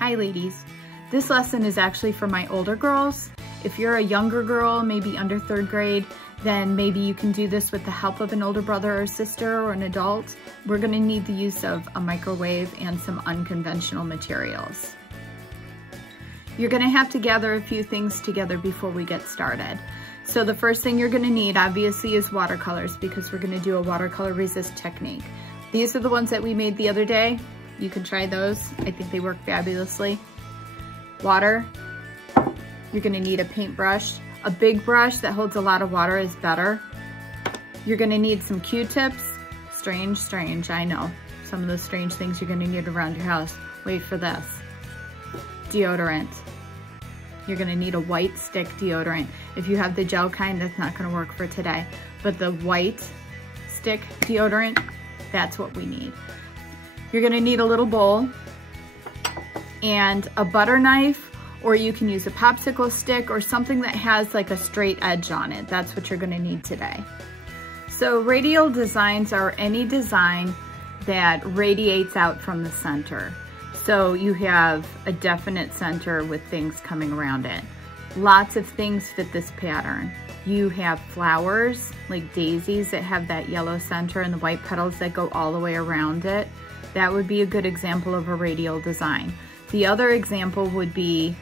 Hi ladies. This lesson is actually for my older girls. If you're a younger girl, maybe under 3rd grade, then maybe you can do this with the help of an older brother or sister or an adult. We're gonna need the use of a microwave and some unconventional materials. You're gonna have to gather a few things together before we get started. So the first thing you're gonna need obviously is watercolors because we're gonna do a watercolor resist technique. These are the ones that we made the other day. You can try those. I think they work fabulously. Water. You're gonna need a paintbrush. A big brush that holds a lot of water is better. You're gonna need some Q-tips. Strange, I know. Some of the strange things you're gonna need around your house. Wait for this. Deodorant. You're gonna need a white stick deodorant. If you have the gel kind, that's not gonna work for today. But the white stick deodorant, that's what we need. You're gonna need a little bowl and a butter knife, or you can use a popsicle stick or something that has like a straight edge on it. That's what you're gonna need today. So radial designs are any design that radiates out from the center. So you have a definite center with things coming around it. Lots of things fit this pattern. You have flowers like daisies that have that yellow center and the white petals that go all the way around it. That would be a good example of a radial design. The other example would be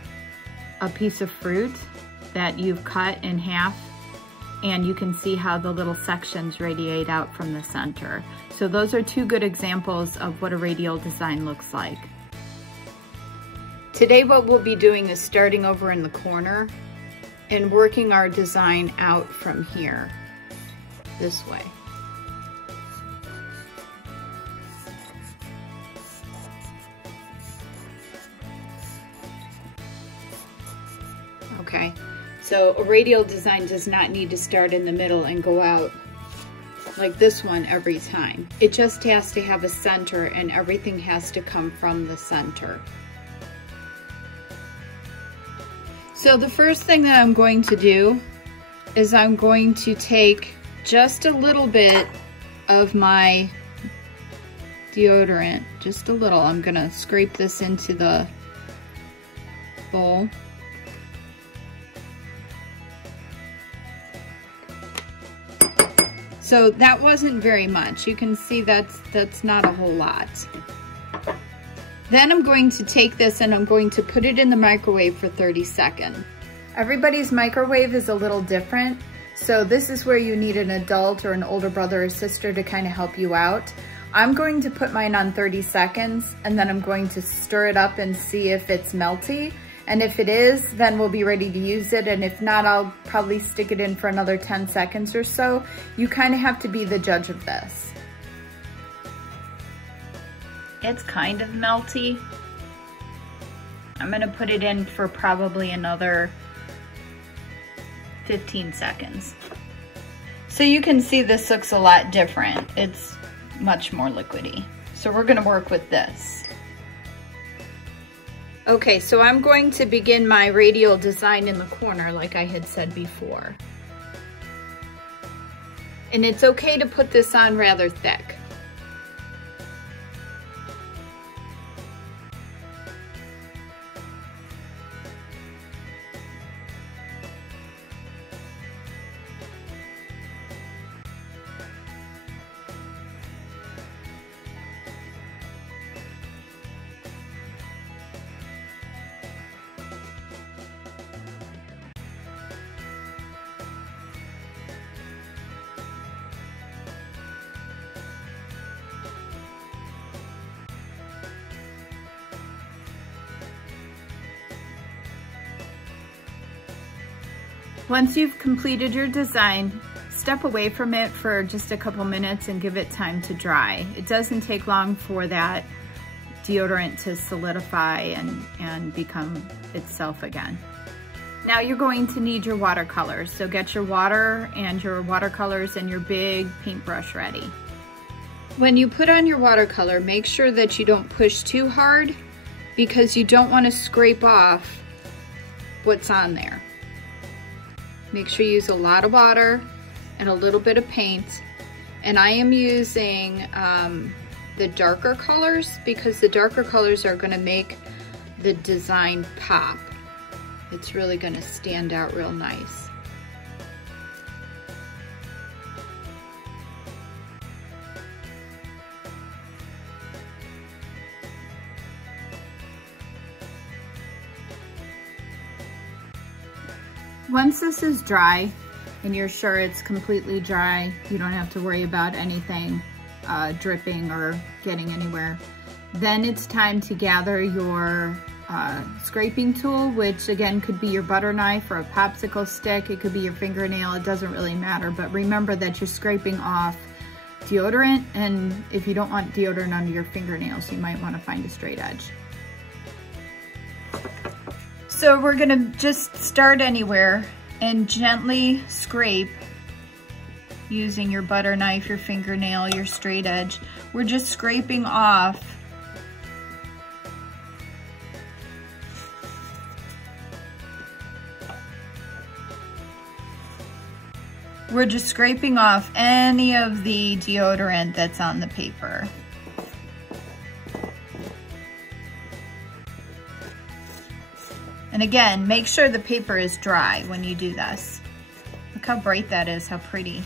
a piece of fruit that you've cut in half and you can see how the little sections radiate out from the center. So those are two good examples of what a radial design looks like. Today what we'll be doing is starting over in the corner and working our design out from here, this way. Okay, so a radial design does not need to start in the middle and go out like this one every time. It just has to have a center and everything has to come from the center. So the first thing that I'm going to do is I'm going to take just a little bit of my deodorant, just a little. I'm gonna scrape this into the bowl. So that wasn't very much. You can see that's not a whole lot. Then I'm going to take this and I'm going to put it in the microwave for 30 seconds. Everybody's microwave is a little different. So this is where you need an adult or an older brother or sister to kind of help you out. I'm going to put mine on 30 seconds and then I'm going to stir it up and see if it's melty. And if it is, then we'll be ready to use it. And if not, I'll probably stick it in for another 10 seconds or so. You kind of have to be the judge of this. It's kind of melty. I'm gonna put it in for probably another 15 seconds. So you can see this looks a lot different. It's much more liquidy. So we're gonna work with this. Okay, so I'm going to begin my radial design in the corner like I had said before. And it's okay to put this on rather thick. Once you've completed your design, step away from it for just a couple minutes and give it time to dry. It doesn't take long for that deodorant to solidify and become itself again. Now you're going to need your watercolors. So get your water and your watercolors and your big paintbrush ready. When you put on your watercolor, make sure that you don't push too hard because you don't want to scrape off what's on there. Make sure you use a lot of water and a little bit of paint. And I am using the darker colors because the darker colors are going to make the design pop. It's really gonna stand out real nice. Once this is dry and you're sure it's completely dry, you don't have to worry about anything dripping or getting anywhere. Then it's time to gather your scraping tool, which again could be your butter knife or a popsicle stick. It could be your fingernail, it doesn't really matter. But remember that you're scraping off deodorant, and if you don't want deodorant under your fingernails, you might want to find a straight edge. So we're gonna just start anywhere and gently scrape using your butter knife, your fingernail, your straight edge. We're just scraping off any of the deodorant that's on the paper. And again, make sure the paper is dry when you do this. Look how bright that is, how pretty.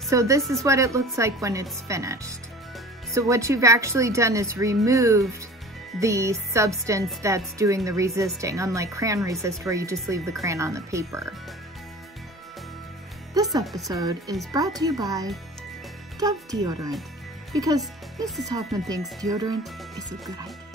So this is what it looks like when it's finished. So what you've actually done is removed the substance that's doing the resisting, unlike crayon resist where you just leave the crayon on the paper. This episode is brought to you by Dove Deodorant, because Mrs. Hoffman thinks deodorant is a good idea.